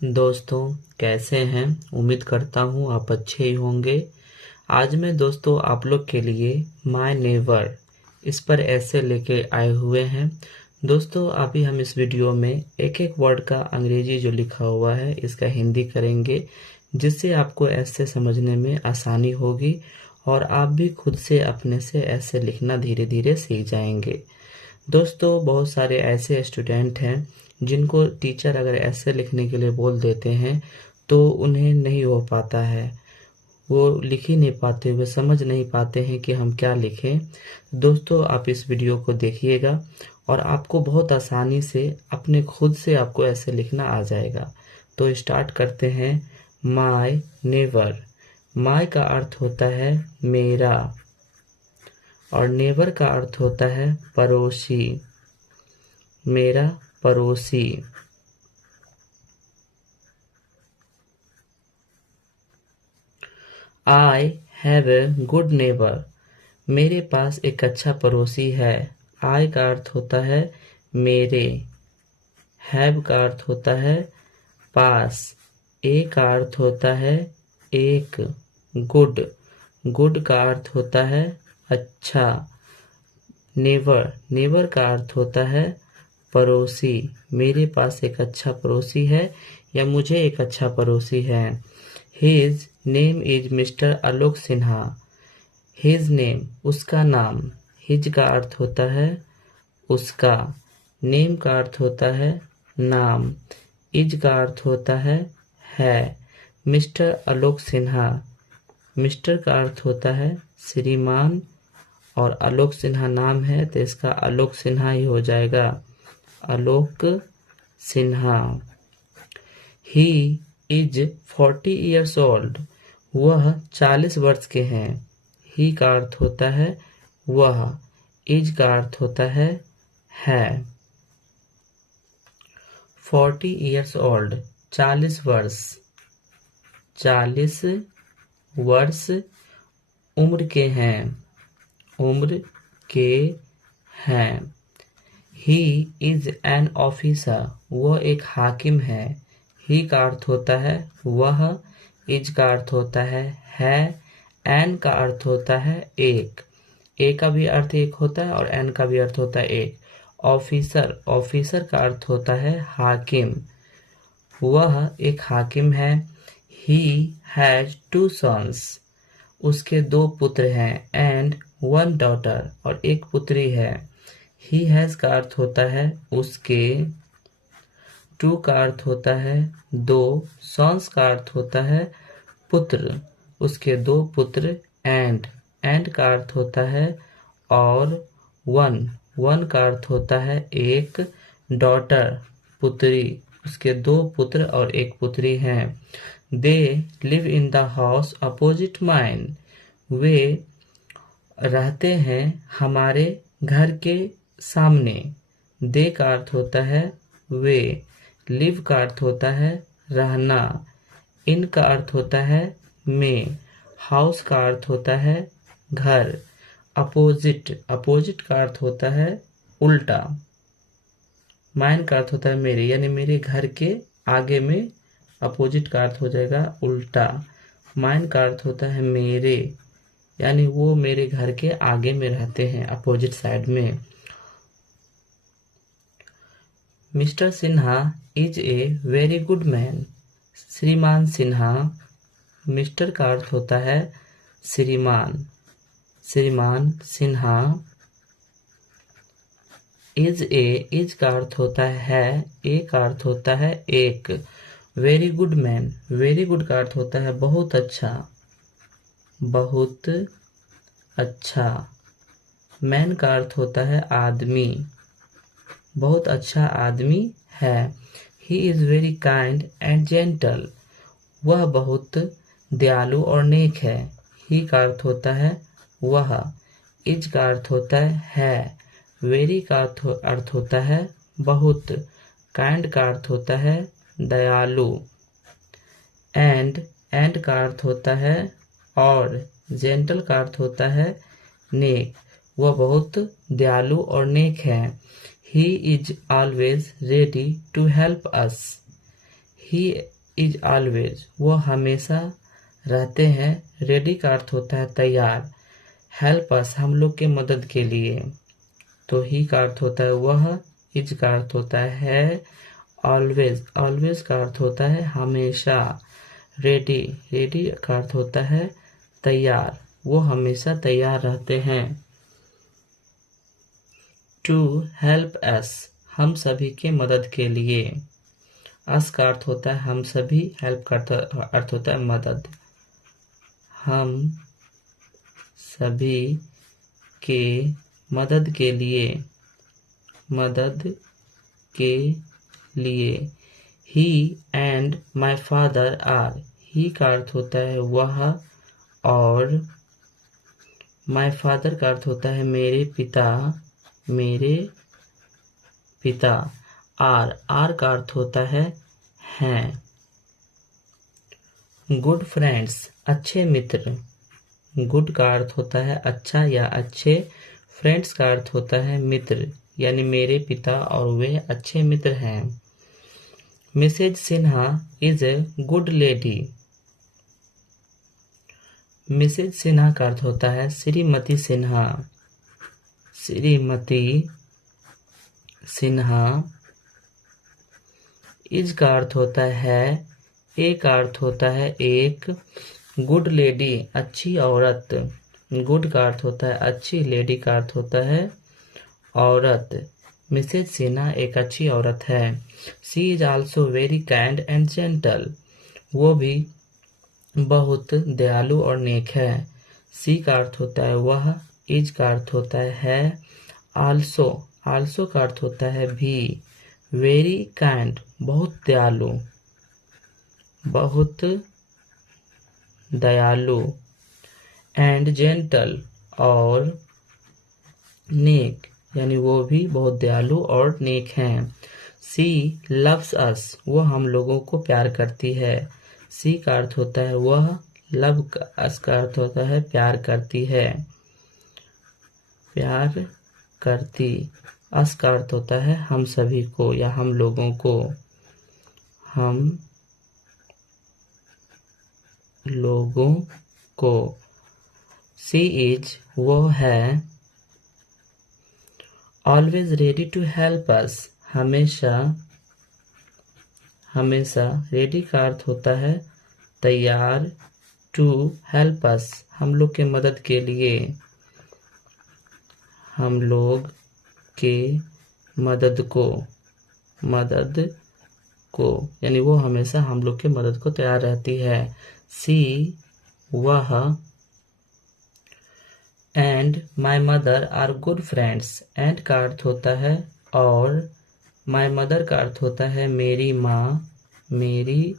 दोस्तों कैसे हैं। उम्मीद करता हूँ आप अच्छे ही होंगे। आज मैं दोस्तों आप लोग के लिए माय नेवर इस पर ऐसे लेके आए हुए हैं। दोस्तों अभी हम इस वीडियो में एक एक वर्ड का अंग्रेजी जो लिखा हुआ है इसका हिंदी करेंगे, जिससे आपको ऐसे समझने में आसानी होगी और आप भी खुद से अपने से ऐसे लिखना धीरे धीरे सीख जाएंगे। दोस्तों बहुत सारे ऐसे स्टूडेंट हैं जिनको टीचर अगर ऐसे लिखने के लिए बोल देते हैं तो उन्हें नहीं हो पाता है, वो लिख ही नहीं पाते, वे समझ नहीं पाते हैं कि हम क्या लिखें। दोस्तों आप इस वीडियो को देखिएगा और आपको बहुत आसानी से अपने खुद से आपको ऐसे लिखना आ जाएगा। तो स्टार्ट करते हैं। My never. माय का अर्थ होता है मेरा और नेवर का अर्थ होता है पड़ोसी, मेरा पड़ोसी। I have a good neighbour. मेरे पास एक अच्छा पड़ोसी है। आई का अर्थ होता है मेरे, हैव का अर्थ होता है पास, ए का अर्थ होता है एक, गुड, गुड का अर्थ होता है अच्छा, नेवर, नेवर का अर्थ होता है पड़ोसी। मेरे पास एक अच्छा पड़ोसी है या मुझे एक अच्छा पड़ोसी है। His name is mister Alok Sinha. His name उसका नाम, हिज का अर्थ होता है उसका, नेम का अर्थ होता है नाम, इज का अर्थ होता है मिस्टर आलोक सिन्हा। मिस्टर का अर्थ होता है श्रीमान और आलोक सिन्हा नाम है तो इसका आलोक सिन्हा ही हो जाएगा, Alok Sinha. He is 40 years old. वह 40 वर्ष के हैं। ही का अर्थ होता है वह, इज का अर्थ होता है 40 ईयर्स ओल्ड 40 वर्ष, 40 वर्ष उम्र के हैं, उम्र के हैं। He is an officer. वह एक हाकिम है। ही का अर्थ होता है वह, इज का अर्थ होता है एन का अर्थ होता है एक, ए का भी अर्थ एक होता है और एन का भी अर्थ होता है एक। ऑफिसर, ऑफिसर का अर्थ होता है हाकिम, वह एक हाकिम है। He has 2 sons। उसके 2 पुत्र हैं एंड 1 daughter और एक पुत्री है। ही हैज का अर्थ होता है उसके, 2 का अर्थ होता है 2, sons का अर्थ होता है पुत्र, उसके 2 पुत्र एंड का अर्थ होता है और 1 का अर्थ होता है एक, डॉटर पुत्री, उसके 2 पुत्र और एक पुत्री हैं। They live in the house opposite mine. वे रहते हैं हमारे घर के सामने। दे का अर्थ होता है वे, लिव का अर्थ होता है रहना, इन का अर्थ होता है में, हाउस का अर्थ होता है घर, अपोजिट, अपोजिट का अर्थ होता है उल्टा, माइन का अर्थ होता है मेरे, यानी मेरे घर के आगे में अपोजिट का अर्थ हो जाएगा उल्टा। माइन का अर्थ होता है मेरे, यानी वो मेरे घर के आगे में रहते हैं, अपोजिट साइड में। Mister Sinha is a very good man. श्रीमान सिन्हा, मिस्टर का अर्थ होता है श्रीमान, श्रीमान सिन्हा। इज का अर्थ होता है ए का अर्थ होता है एक। Very good man, very good का अर्थ होता है बहुत अच्छा, बहुत अच्छा। मैन का अर्थ होता है आदमी, बहुत अच्छा आदमी है। He is very kind and gentle. वह बहुत दयालु और नेक है। ही का अर्थ होता है वह, इज का अर्थ होता है वेरी का अर्थ होता है बहुत, काइंड का अर्थ होता है दयालु, एंड का अर्थ होता है और, जेंटल का अर्थ होता है नेक। वह बहुत दयालु और नेक है। He is always ready to help us. He is always, वो हमेशा रहते हैं। रेडी का अर्थ होता है तैयार। हेल्प अस, हम लोग के मदद के लिए। तो ही का अर्थ होता है वह, इज का अर्थ होता है ऑलवेज, ऑलवेज का अर्थ होता है हमेशा। रेडी, रेडी का अर्थ होता है तैयार, वो हमेशा तैयार रहते हैं। टू हेल्प अस, हम सभी के मदद के लिए। अस का अर्थ होता है हम सभी, हेल्प का अर्थ होता है मदद। हम सभी के मदद के लिए, मदद के लिए। ही एंड माई फादर आर, ही का अर्थ होता है वह, और माई फादर का अर्थ होता है मेरे पिता, मेरे पिता। आर, आर का अर्थ होता है हैं। गुड फ्रेंड्स, अच्छे मित्र। गुड का अर्थ होता है अच्छा या अच्छे। फ्रेंड्स का अर्थ होता है मित्र, यानी मेरे पिता और वे अच्छे मित्र हैं। Mrs Sinha is a good lady. Mrs Sinha का अर्थ होता है श्रीमती सिन्हा। श्रीमती सिन्हा। इज का अर्थ होता है, ए का अर्थ होता है एक। गुड लेडी, अच्छी औरत। गुड का अर्थ होता है अच्छी, लेडी का अर्थ होता है औरत। मिसेज सिन्हा एक अच्छी औरत है। She is also very kind and gentle, वो भी बहुत दयालु और नेक है। सी का अर्थ होता है वह, इज का अर्थ होता है आल्सो, आल्सो का अर्थ होता है भी। वेरी काइंड, बहुत दयालु, बहुत दयालु। एंड जेंटल, और नेक, यानी वो भी बहुत दयालु और नेक हैं। सी लव्स अस, वो हम लोगों को प्यार करती है। सी का अर्थ होता है वह, लव का अर्थ होता है प्यार करती है, प्यार करती। अस का अर्थ होता है हम सभी को या हम लोगों को, हम लोगों को। सी इज, वो है। Always ready to help us, हमेशा, हमेशा। रेडी का अर्थ होता है तैयार। टू हेल्प अस, हम लोग के मदद के लिए, हम लोग के मदद को, मदद को, यानी वो हमेशा हम लोग के मदद को तैयार रहती है। सी वह। And my mother are good friends, and का अर्थ होता है और, माई मदर का अर्थ होता है मेरी माँ, मेरी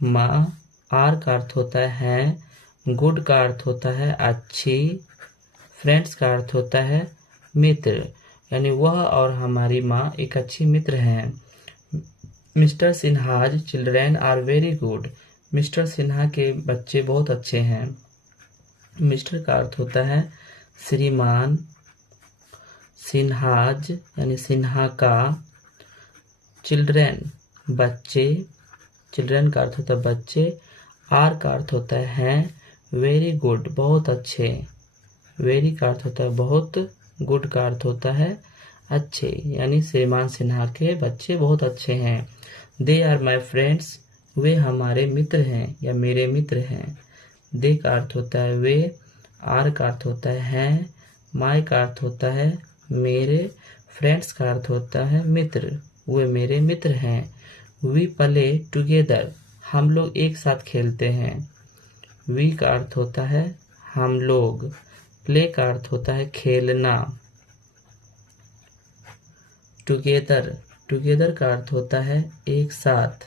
माँ। आर का अर्थ होता है गुड का अर्थ होता है अच्छी। फ्रेंड्स का अर्थ होता है मित्र, यानी वह और हमारी माँ एक अच्छी मित्र हैं। Mister Sinha's children are very good, Mister Sinha के बच्चे बहुत अच्छे हैं। मिस्टर का अर्थ होता है श्रीमान। सिन्हाज यानी सिन्हा का। चिल्ड्रेन बच्चे, चिल्ड्रेन का अर्थ होता है बच्चे। आर का अर्थ होता है वेरी गुड, बहुत अच्छे। वेरी का अर्थ होता है बहुत, गुड का अर्थ होता है अच्छे, यानी श्रीमान सिन्हा के बच्चे बहुत अच्छे हैं। दे आर माई फ्रेंड्स, वे हमारे मित्र हैं या मेरे मित्र हैं। दे का अर्थ होता है वे। आर का अर्थ होता है हैं। माई का अर्थ होता है मेरे। फ्रेंड्स का अर्थ होता है मित्र, वे मेरे मित्र हैं। वी प्ले टुगेदर, हम लोग एक साथ खेलते हैं। वी का अर्थ होता है हम लोग। प्ले का अर्थ होता है खेलना। टुगेदर, टुगेदर का अर्थ होता है एक साथ,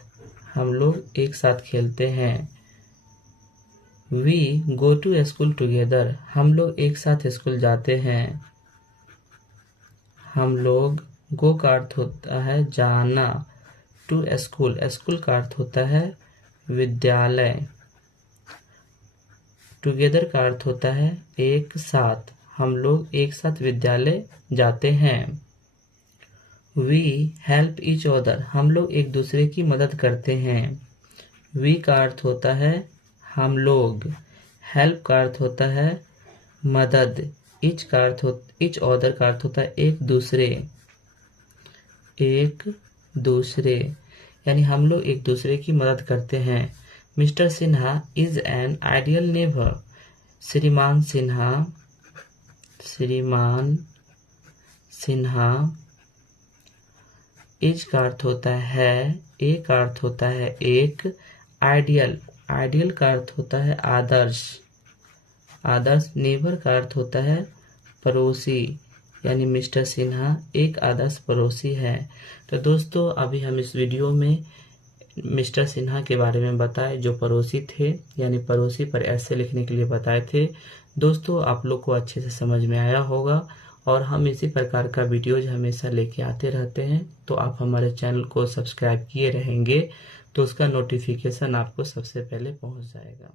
हम लोग एक साथ खेलते हैं। We go to school together, हम लोग एक साथ स्कूल जाते हैं। हम लोग, गो का अर्थ होता है जाना। टू स्कूल, स्कूल का अर्थ होता है विद्यालय। टुगेदर का अर्थ होता है एक साथ, हम लोग एक साथ विद्यालय जाते हैं। वी हेल्प ईच अदर, हम लोग एक दूसरे की मदद करते हैं। वी का अर्थ होता है हम लोग, हेल्प का अर्थ होता है मदद, ईच अदर का अर्थ होता है एक दूसरे, यानी हम लोग एक दूसरे की मदद करते हैं। Mister Sinha is an ideal neighbour, श्रीमान सिन्हा इज का अर्थ होता है ए का अर्थ होता है एक, आइडियल का अर्थ होता है आदर्श, नेबर का अर्थ होता है पड़ोसी, यानी मिस्टर सिन्हा एक आदर्श पड़ोसी है। तो दोस्तों अभी हम इस वीडियो में मिस्टर सिन्हा के बारे में बताए, जो पड़ोसी थे, यानी पड़ोसी पर ऐसे लिखने के लिए बताए थे। दोस्तों आप लोग को अच्छे से समझ में आया होगा, और हम इसी प्रकार का वीडियोज हमेशा लेके आते रहते हैं। तो आप हमारे चैनल को सब्सक्राइब किए रहेंगे तो उसका नोटिफिकेशन आपको सबसे पहले पहुंच जाएगा।